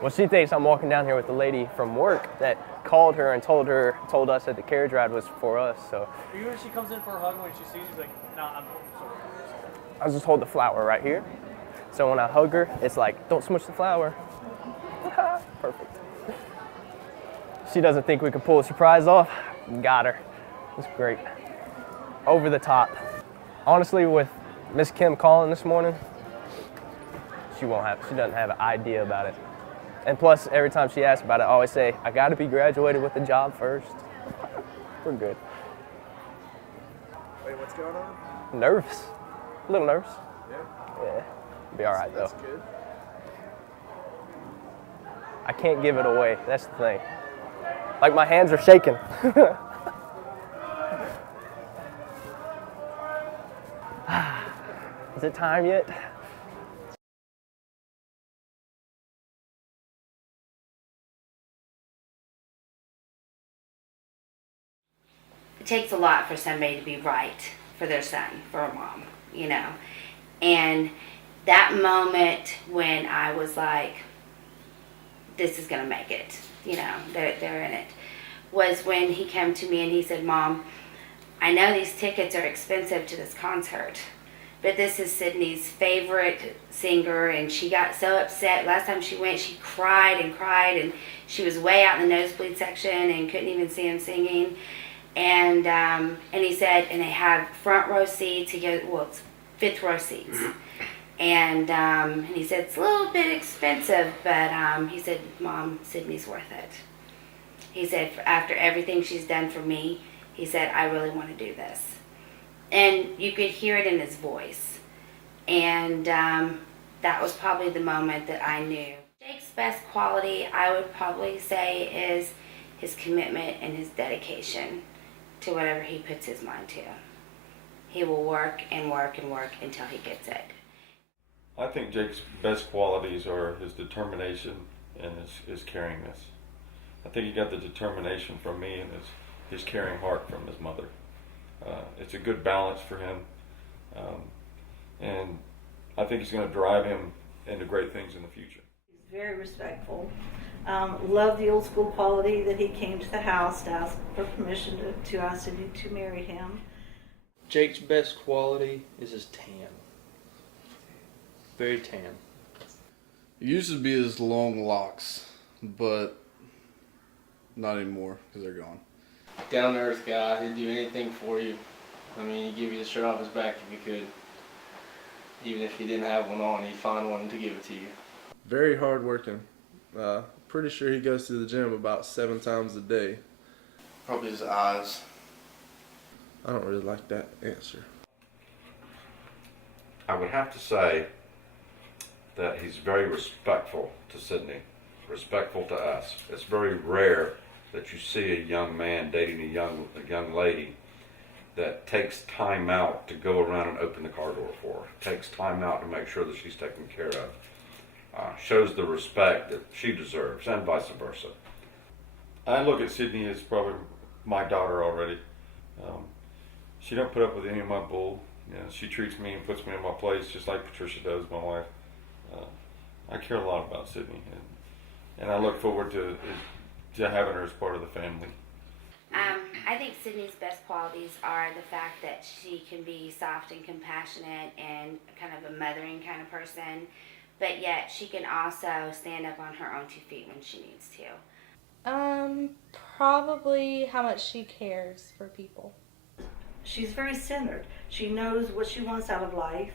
Well, she thinks I'm walking down here with the lady from work that called her and told us that the carriage ride was for us. So Even when she comes in for a hug, when she sees you, she's like, "Nah, I'm sorry." I just hold the flower right here. So when I hug her, it's like, don't smush the flower. Perfect. She doesn't think we can pull a surprise off. Got her. It's great. Over the top. Honestly, with Miss Kim calling this morning, she doesn't have an idea about it. And plus, every time she asks about it, I always say, I gotta be graduated with the job first. We're good. Wait, what's going on? Nervous. A little nervous. Yeah. Yeah. Be all right though. That's good. I can't give it away. That's the thing. Like my hands are shaking. Is it time yet? It takes a lot for somebody to be right for their son, for a mom, you know. And that moment when I was like, this is gonna make it, you know, they're in it, was when he came to me and he said, Mom, I know these tickets are expensive to this concert, but this is Sydney's favorite singer, and she got so upset. Last time she went, she cried and cried, and she was way out in the nosebleed section and couldn't even see him singing. And he said, and they have front row seats. He goes, well, it's fifth row seats. And he said, it's a little bit expensive, but he said, Mom, Sydney's worth it. He said, after everything she's done for me, he said, I really want to do this. And you could hear it in his voice. And that was probably the moment that I knew. Jake's best quality, I would probably say, is his commitment and his dedication to whatever he puts his mind to. He will work and work and work until he gets it. I think Jake's best qualities are his determination and his caringness. I think he got the determination from me and his caring heart from his mother. It's a good balance for him, and I think he's going to drive him into great things in the future. He's very respectful. Loved the old school quality that he came to the house to ask for permission to ask Sydney to marry him. Jake's best quality is his tan. Very tan. It used to be his long locks, but not anymore because they're gone. Down to earth guy, he'd do anything for you. I mean, he'd give you the shirt off his back if he could. Even if he didn't have one on, he'd find one to give it to you. Very hard working. Pretty sure he goes to the gym about 7 times a day. Probably his eyes. I don't really like that answer. I would have to say that he's very respectful to Sydney, respectful to us. It's very rare that you see a young man dating a young lady that takes time out to go around and open the car door for her, takes time out to make sure that she's taken care of, shows the respect that she deserves, and vice versa. I look at Sydney as probably my daughter already. She don't put up with any of my bull. You know, she treats me and puts me in my place just like Patricia does, my wife. I care a lot about Sydney, and I look forward to having her as part of the family. I think Sydney's best qualities are the fact that she can be soft and compassionate and kind of a mothering kind of person, but yet she can also stand up on her own 2 feet when she needs to. Probably how much she cares for people. She's very centered. She knows what she wants out of life.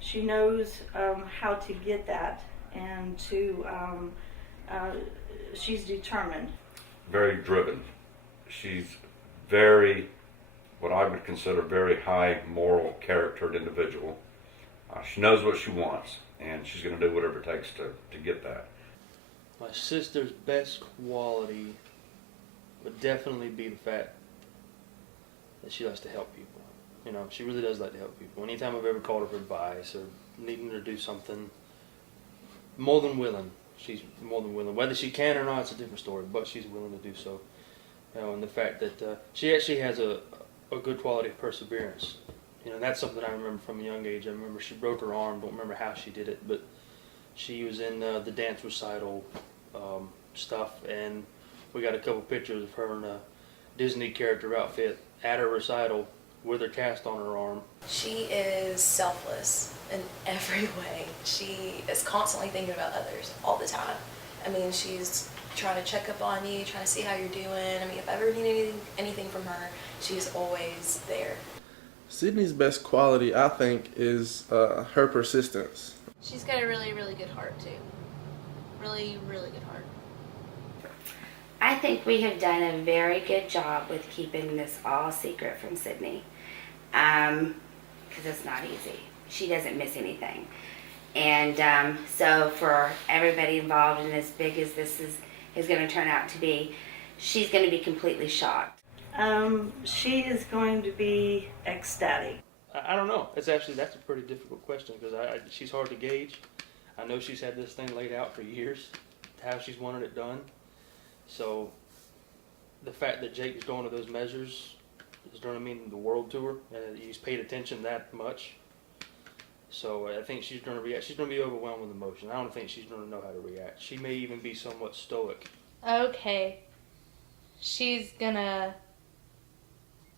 She knows how to get that, and she's determined. Very driven. She's very, what I would consider very high moral charactered individual. She knows what she wants, and she's going to do whatever it takes to get that. My sister's best quality would definitely be the fact that she likes to help people. You know, she really does like to help people. Anytime I've ever called her for advice or needing her to do something, more than willing. She's more than willing. Whether she can or not, it's a different story, but she's willing to do so. You know, and the fact that she actually has a good quality of perseverance. You know, that's something I remember from a young age. I remember she broke her arm. Don't remember how she did it, but she was in the dance recital stuff, and we got a couple pictures of her in a Disney character outfit at her recital with her cast on her arm. She is selfless in every way. She is constantly thinking about others all the time. I mean, she's trying to check up on you, trying to see how you're doing. I mean, if I ever need anything from her, she's always there. Sydney's best quality, I think, is her persistence. She's got a really, really good heart, too. Really, really good heart. I think we have done a very good job with keeping this all secret from Sydney. Because it's not easy. She doesn't miss anything. And so for everybody involved, and as big as this is going to turn out to be, she's going to be completely shocked. She is going to be ecstatic. I don't know. That's a pretty difficult question because she's hard to gauge. I know she's had this thing laid out for years, how she's wanted it done. So the fact that Jake is going to those measures is going to mean the world to her. He's paid attention that much. So I think she's going to react. She's going to be overwhelmed with emotion. I don't think she's going to know how to react. She may even be somewhat stoic. Okay. She's gonna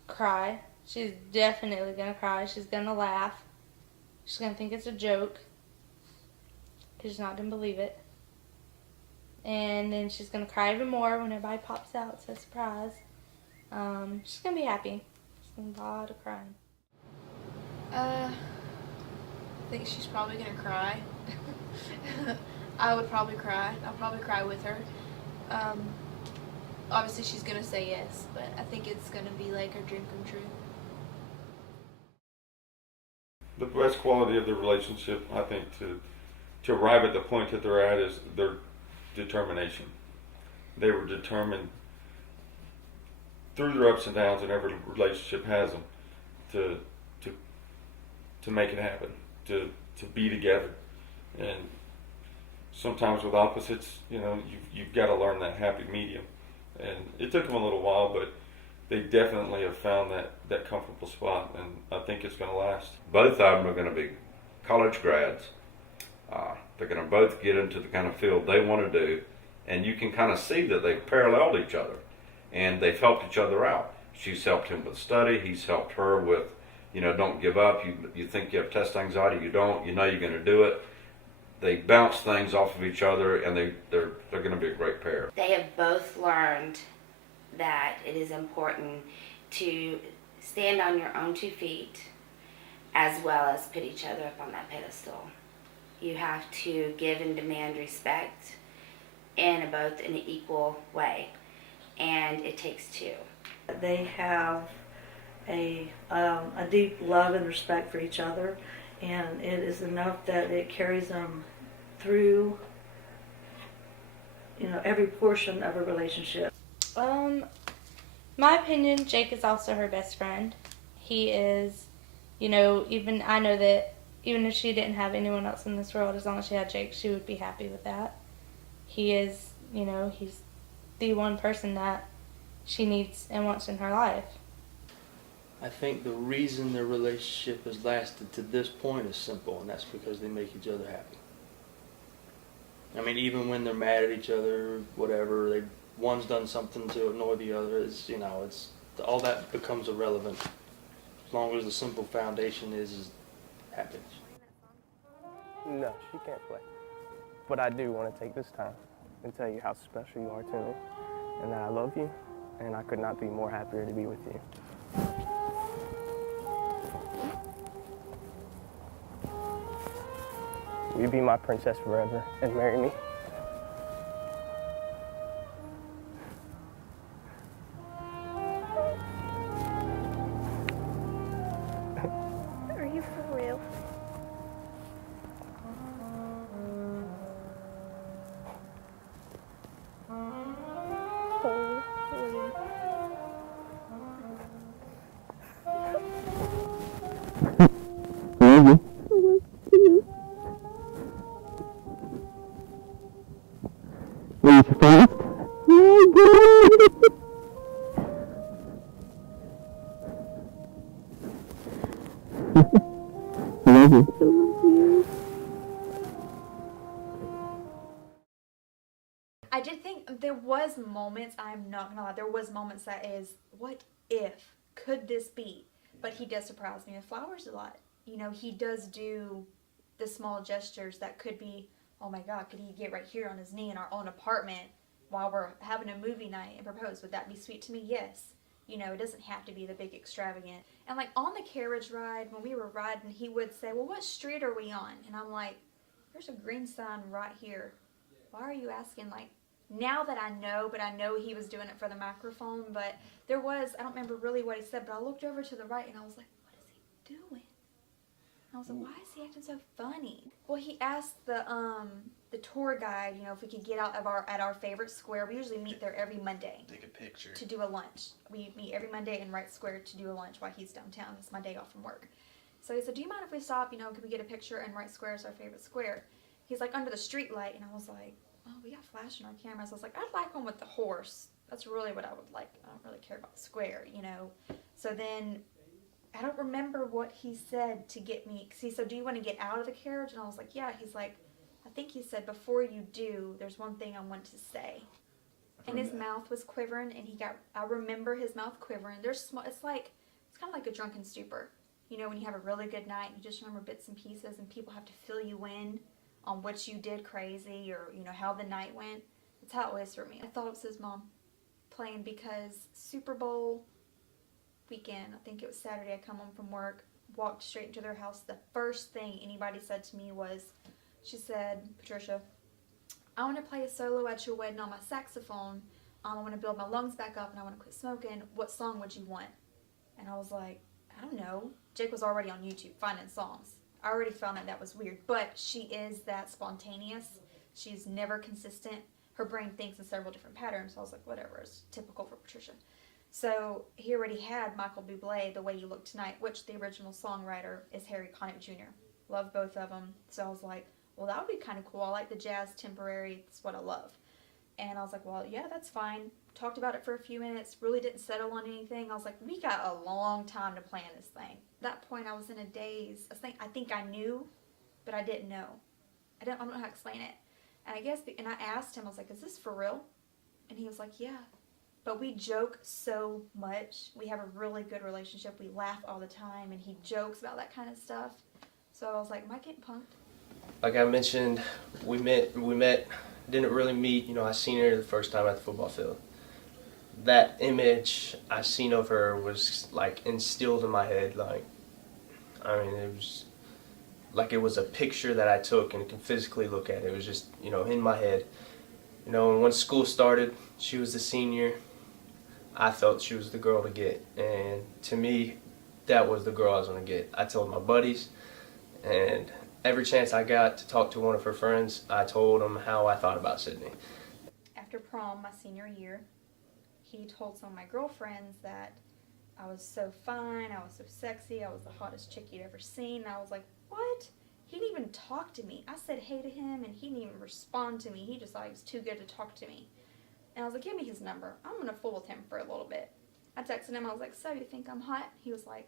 cry. She's definitely gonna cry. She's gonna laugh. She's gonna think it's a joke. Because she's not gonna believe it. And then she's gonna cry even more when everybody pops out. It's a surprise. She's gonna be happy. She's gonna be a lot of crying. I think she's probably gonna cry. I would probably cry. I'll probably cry with her. Obviously she's gonna say yes, but I think it's gonna be like her dream come true. The best quality of the relationship, I think, to arrive at the point that they're at is their determination. They were determined through their ups and downs, and every relationship has them, to make it happen, to be together. And sometimes with opposites, you've got to learn that happy medium. And it took them a little while, but they definitely have found that comfortable spot, and I think it's going to last. Both of them are going to be college grads. They're going to both get into the kind of field they want to do, and you can kind of see that they've paralleled each other, and they've helped each other out. She's helped him with study. He's helped her with, don't give up. You think you have test anxiety, you don't. You know you're going to do it. They bounce things off of each other, and they're going to be a great pair. They have both learned that it is important to stand on your own 2 feet as well as put each other up on that pedestal. You have to give and demand respect in both in an equal way, and it takes two. They have a deep love and respect for each other, and it is enough that it carries them through every portion of a relationship. My opinion, Jake is also her best friend. He is, even I know that even if she didn't have anyone else in this world, as long as she had Jake, she would be happy with that. He is, he's the one person that she needs and wants in her life. I think the reason their relationship has lasted to this point is simple, and that's because they make each other happy. I mean, even when they're mad at each other, whatever, one's done something to annoy the other, it's all that becomes irrelevant as long as the simple foundation is happiness. No, she can't play. But I do want to take this time and tell you how special you are to me, and that I love you, and I could not be more happier to be with you. Will you be my princess forever and marry me? Are you for real? I did think there was moments, I'm not gonna lie, there was moments that is, what if, could this be? But he does surprise me with flowers a lot. You know, he does do the small gestures that could be, oh my God, could he get right here on his knee in our own apartment while we're having a movie night and propose? Would that be sweet to me? Yes. You know, it doesn't have to be the big extravagant. And like on the carriage ride, when we were riding, he would say, well, what street are we on? And I'm like, there's a green sign right here. Why are you asking? Like, now that I know, but I know he was doing it for the microphone, but there was, I don't remember really what he said, but I looked over to the right and I was like, what is he doing? And I was like, why is he acting so funny? Well, he asked the tour guide, you know, if we could get out of our favorite square. We usually meet there every Monday. Take a picture. To do a lunch. We meet every Monday in Wright Square to do a lunch while he's downtown. It's my day off from work. So he said, do you mind if we stop? You know, could we get a picture? And Wright Square is our favorite square. He's like under the street light, and I was like, oh, we got flash in our cameras. I was like, I'd like one with the horse. That's really what I would like. I don't really care about the square, you know. So then I don't remember what he said to get me, because he said, do you want to get out of the carriage? And I was like, yeah. He's like, I think he said, before you do, there's one thing I want to say. And his mouth was quivering, and I remember his mouth quivering. It's kind of like a drunken stupor. You know, when you have a really good night, you just remember bits and pieces, and people have to fill you in on what you did crazy, or, you know, how the night went. That's how it was for me. I thought it was his mom playing, because Super Bowl weekend, I think it was Saturday, I come home from work, walked straight into their house. The first thing anybody said to me was, she said, Patricia, I want to play a solo at your wedding on my saxophone. I want to build my lungs back up, and I want to quit smoking. What song would you want? And I was like, I don't know. Jake was already on YouTube finding songs. I already found that was weird, but she is that spontaneous. She's never consistent. Her brain thinks in several different patterns. So I was like, whatever, it's typical for Patricia. So he already had Michael Bublé, The Way You Look Tonight, which the original songwriter is Harry Connick Jr. Love both of them. So I was like, well, that would be kind of cool. I like the jazz temporary. That's what I love. And I was like, well, yeah, that's fine. Talked about it for a few minutes. Really didn't settle on anything. I was like, we got a long time to plan this thing. At that point, I was in a daze. I think I knew, but I didn't know. I don't know how to explain it. And I asked him, I was like, is this for real? And he was like, yeah. But we joke so much. We have a really good relationship. We laugh all the time, and he jokes about that kind of stuff. So I was like, am I getting punked? Like I mentioned, we met, didn't really meet, you know, I seen her the first time at the football field. That image I seen of her was like instilled in my head, like, I mean, it was like it was a picture that I took and can physically look at it. It was just, you know, in my head. You know, and once school started, she was the senior. I felt she was the girl to get, and to me, that was the girl I was going to get. I told my buddies, and every chance I got to talk to one of her friends, I told them how I thought about Sydney. After prom, my senior year, he told some of my girlfriends that I was so fine, I was so sexy, I was the hottest chick he'd ever seen. And I was like, what? He didn't even talk to me. I said hey to him, and he didn't even respond to me. He just thought he was too good to talk to me. And I was like, give me his number. I'm going to fool with him for a little bit. I texted him. I was like, so you think I'm hot? He was like,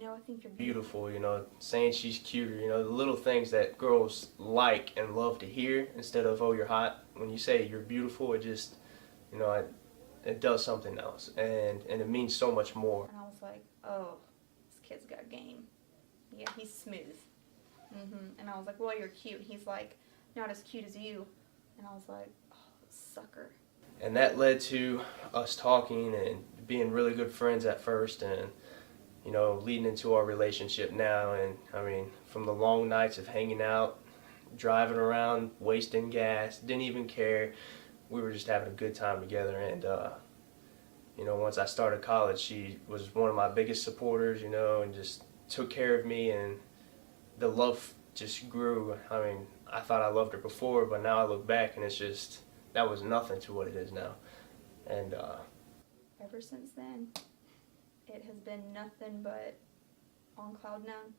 no, I think you're beautiful. You know, saying she's cuter, you know, the little things that girls like and love to hear instead of, oh, you're hot. When you say you're beautiful, it just, you know, it does something else. And it means so much more. And I was like, oh, this kid's got game. Yeah, he's smooth. And I was like, well, you're cute. He's like, not as cute as you. And I was like, oh, sucker. And that led to us talking and being really good friends at first, and, you know, leading into our relationship now. And I mean, from the long nights of hanging out, driving around, wasting gas, didn't even care. We were just having a good time together. And, you know, once I started college, she was one of my biggest supporters, you know, and just took care of me, and the love just grew. I mean, I thought I loved her before, but now I look back and it's just, that was nothing to what it is now. And ever since then, it has been nothing but on cloud nine.